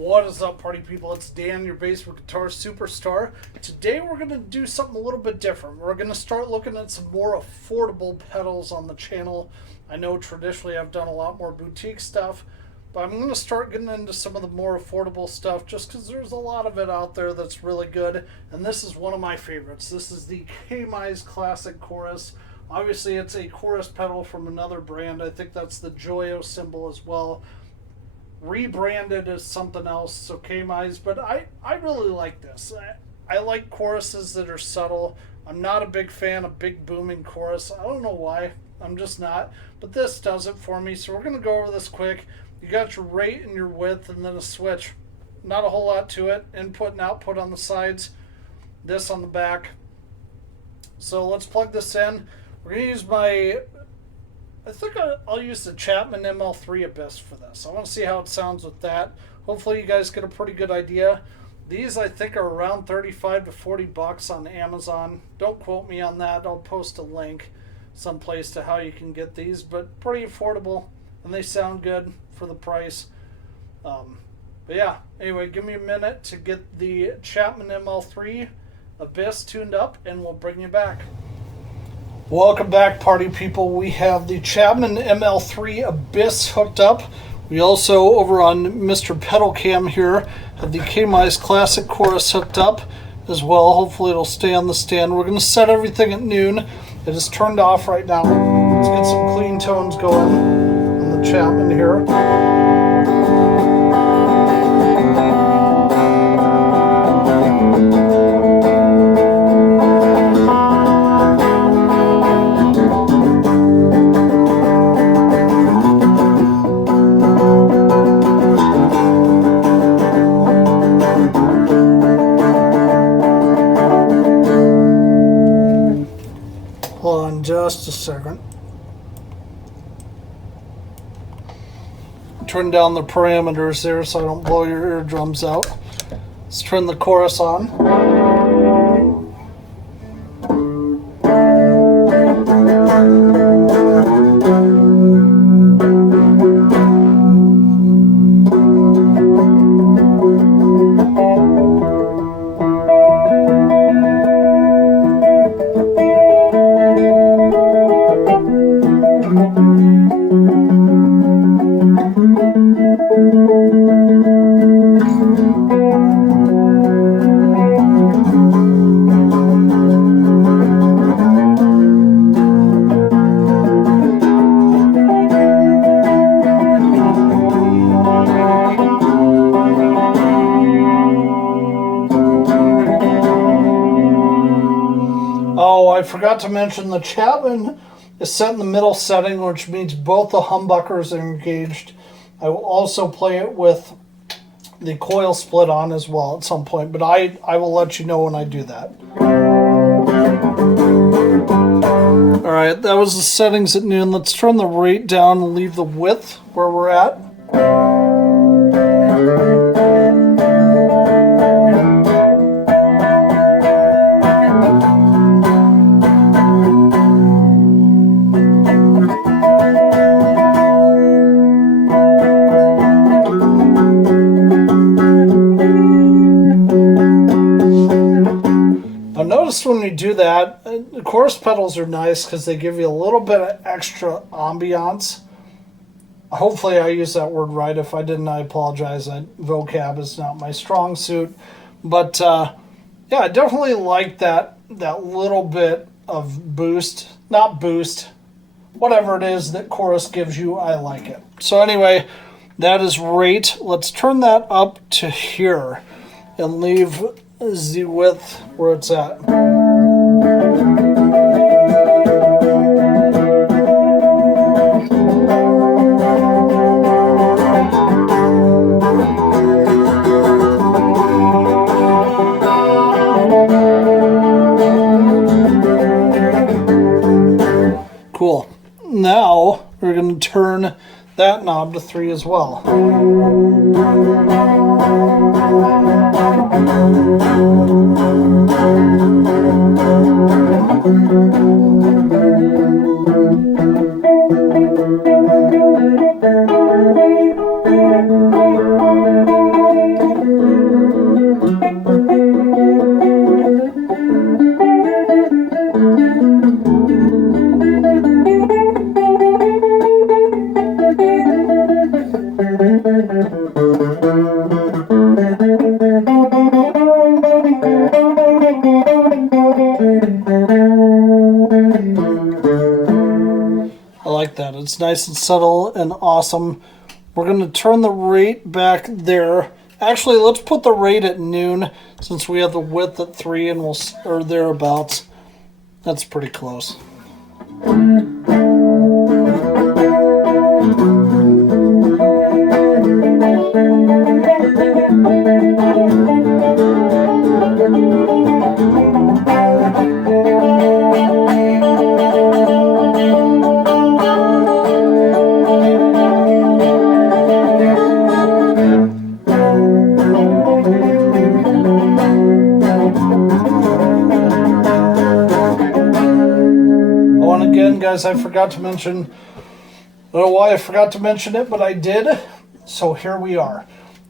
What is up, party people? It's Dan, your basement guitar superstar. Today we're going to do something a little bit different. We're going to start looking at some more affordable pedals on the channel. I know traditionally I've done a lot more boutique stuff, but I'm going to start getting into some of the more affordable stuff just because there's a lot of it out there that's really good. And this is one of my favorites. This is the Kmise Classic Chorus. Obviously it's a chorus pedal from another brand. I think that's the Joyo symbol as well. Rebranded as something else, so Kmise, but I really like this. I like choruses that are subtle. I'm not a big fan of big booming chorus. I don't know why. I'm just not. But this does it for me, so we're going to go over this quick. You got your rate and your width and then a switch. Not a whole lot to it. Input and output on the sides. This on the back. So let's plug this in. We're going to use I think I'll use the Chapman ML3 Abyss for this. I want to see how it sounds with that. Hopefully you guys get a pretty good idea. These I think are around 35 to 40 bucks on Amazon. Don't quote me on that. I'll post a link someplace to how you can get these, but pretty affordable and they sound good for the price. But yeah, anyway, give me a minute to get the Chapman ML3 Abyss tuned up and we'll bring you back. Welcome back, party people. We have the Chapman ML3 Abyss hooked up. We also, over on Mr. Pedal Cam here, have the Kmise Classic Chorus hooked up as well. Hopefully it'll stay on the stand. We're going to set everything at noon. It is turned off right now. Let's get some clean tones going on the Chapman here. Hold on just a second. Turn down the parameters there so I don't blow your eardrums out. Let's turn the chorus on. Oh, I forgot to mention the Chapman is set in the middle setting, which means both the humbuckers are engaged. I will also play it with the coil split on as well at some point, but I will let you know when I do that. Alright, that was the settings at noon. Let's turn the rate down and leave the width where we're at. When we do that, the chorus pedals are nice because they give you a little bit of extra ambiance. Hopefully I use that word right. If I didn't, I apologize. Vocab is not my strong suit. But yeah, I definitely like that little bit of boost. Not boost. Whatever it is that chorus gives you, I like it. So anyway, that is rate. Let's turn that up to here and leave the width where it's at. Cool. Now we're going to turn that knob to 3 as well. I like that. It's nice and subtle and awesome. We're going to turn the rate back there. Actually, let's put the rate at noon since we have the width at 3 and we'll, or thereabouts. That's pretty close. Guys, I forgot to mention, I don't know why I forgot to mention it, but I did. So here we are.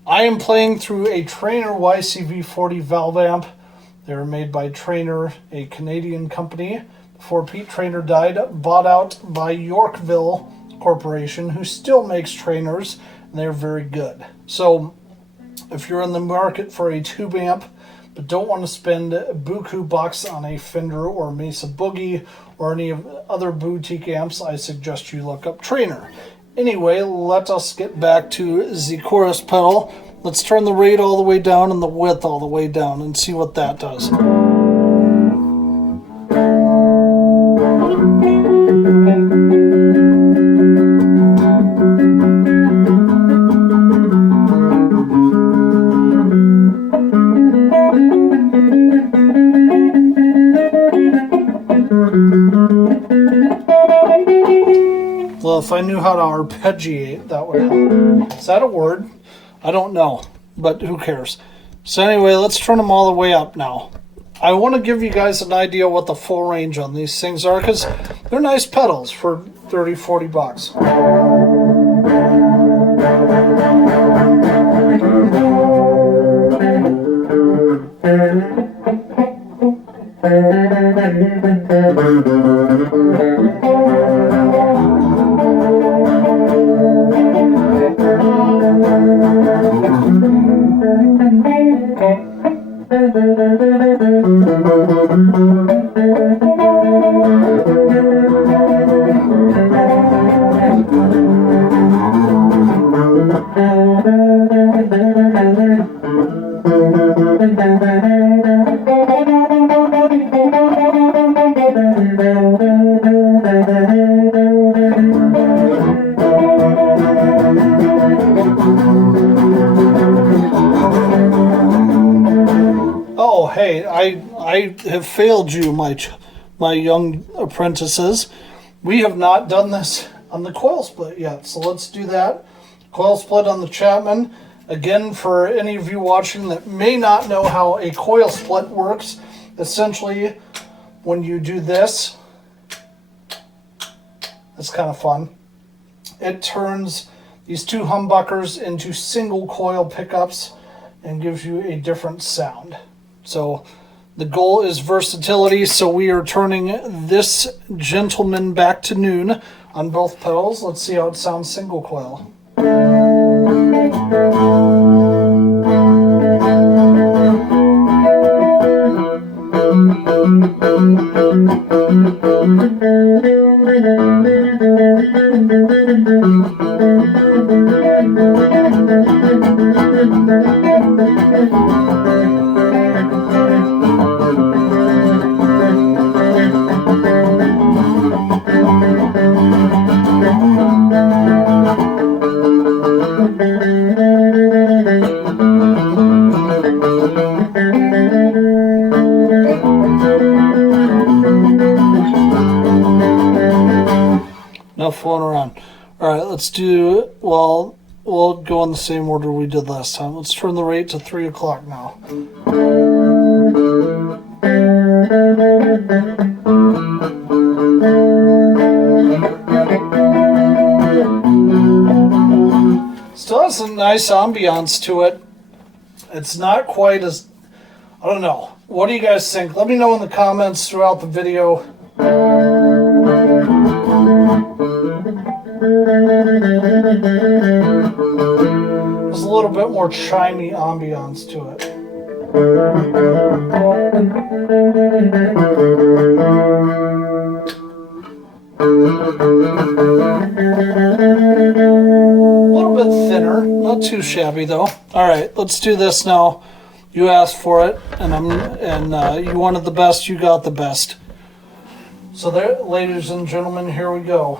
I am playing through a Traynor YCV40 valve amp. They were made by Traynor, a Canadian company. Before Pete Traynor died, bought out by Yorkville Corporation, who still makes Traynors, and they're very good. So if you're in the market for a tube amp, but don't want to spend buku bucks on a Fender or Mesa Boogie or any of the other boutique amps, I suggest you look up Traynor. Anyway, let us get back to the chorus pedal. Let's turn the rate all the way down and the width all the way down and see what that does. Well, if I knew how to arpeggiate, that would help. Is that a word? I don't know, but who cares? So anyway, let's turn them all the way up now. I want to give you guys an idea what the full range on these things are, because they're nice pedals for 30, 40 bucks. Oh, hey, I have failed you, my young apprentices. We have not done this on the coil split yet, so let's do that. Coil split on the Chapman. Again, for any of you watching that may not know how a coil split works, essentially when you do this, it's kind of fun. It turns these two humbuckers into single coil pickups and gives you a different sound. So the goal is versatility, so we are turning this gentleman back to noon on both pedals. Let's see how it sounds single coil. Now fooling around. Alright, let's do, well, we'll go in the same order we did last time. Let's turn the rate to 3 o'clock now. Still has a nice ambiance to it. It's not quite as, I don't know. What do you guys think? Let me know in the comments throughout the video. It was a little bit more chimey ambiance to it. A little bit thinner, not too shabby though. All right, let's do this now. You asked for it, and you wanted the best. You got the best. So there, ladies and gentlemen, here we go.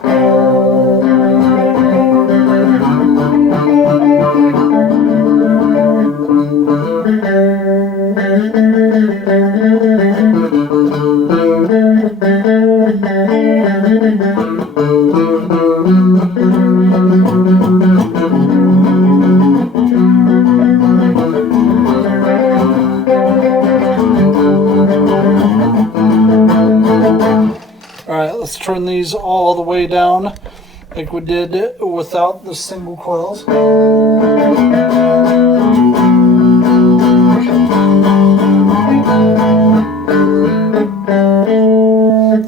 Let's turn these all the way down like we did without the single coils.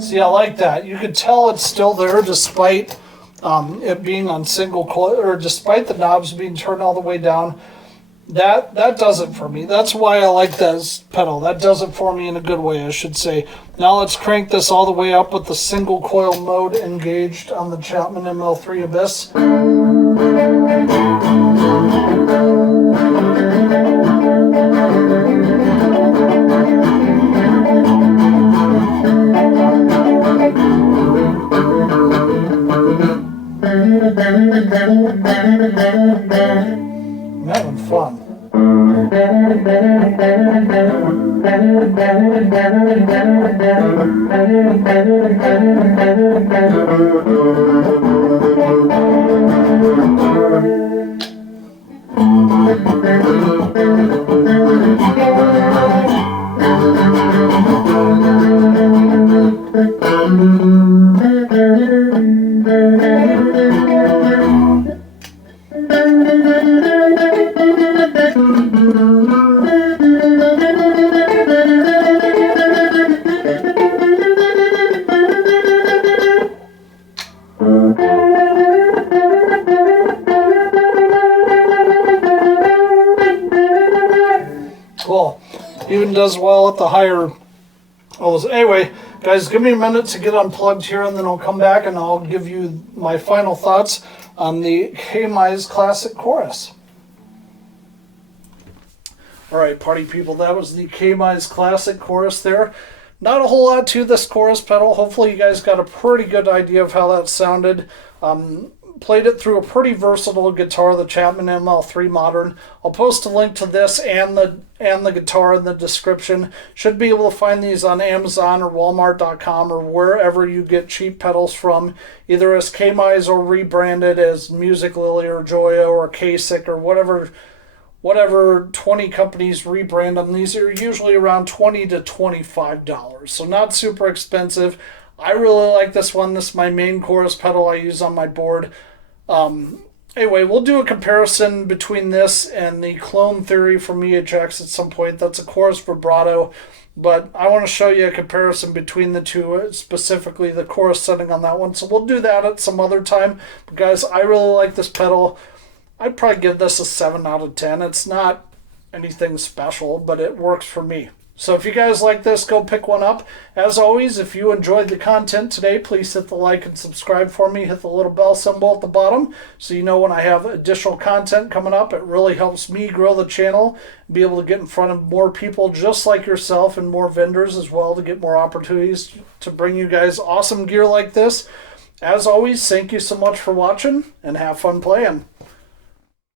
See, I like that. You can tell it's still there despite it being on single coil, or despite the knobs being turned all the way down. That does it for me. That's why I like this pedal. That does it for me in a good way, I should say. Now let's crank this all the way up with the single coil mode engaged on the Chapman ML3 Abyss. I'm having fun. Cool. Even does well at the higher levels. Anyway, guys, give me a minute to get unplugged here, and then I'll come back and I'll give you my final thoughts on the Kmise Classic Chorus. All right, party people, that was the Kmise Classic Chorus there. Not a whole lot to this chorus pedal. Hopefully you guys got a pretty good idea of how that sounded. Played it through a pretty versatile guitar, the Chapman ML3 Modern. I'll post a link to this and the guitar in the description. Should be able to find these on Amazon or Walmart.com or wherever you get cheap pedals from, either as Kmise or rebranded as Musiclilly or Joyo or Kmise or whatever 20 companies rebrand them. These are usually around $20 to $25, so not super expensive. I really like this one. This is my main chorus pedal I use on my board. Anyway, we'll do a comparison between this and the Clone Theory from EHX at some point. That's a chorus vibrato, but I want to show you a comparison between the two, specifically the chorus setting on that one. So we'll do that at some other time. But guys, I really like this pedal. I'd probably give this a 7 out of 10. It's not anything special, but it works for me. So if you guys like this, go pick one up. As always, if you enjoyed the content today, please hit the like and subscribe for me. Hit the little bell symbol at the bottom so you know when I have additional content coming up. It really helps me grow the channel, be able to get in front of more people just like yourself and more vendors as well to get more opportunities to bring you guys awesome gear like this. As always, thank you so much for watching and have fun playing.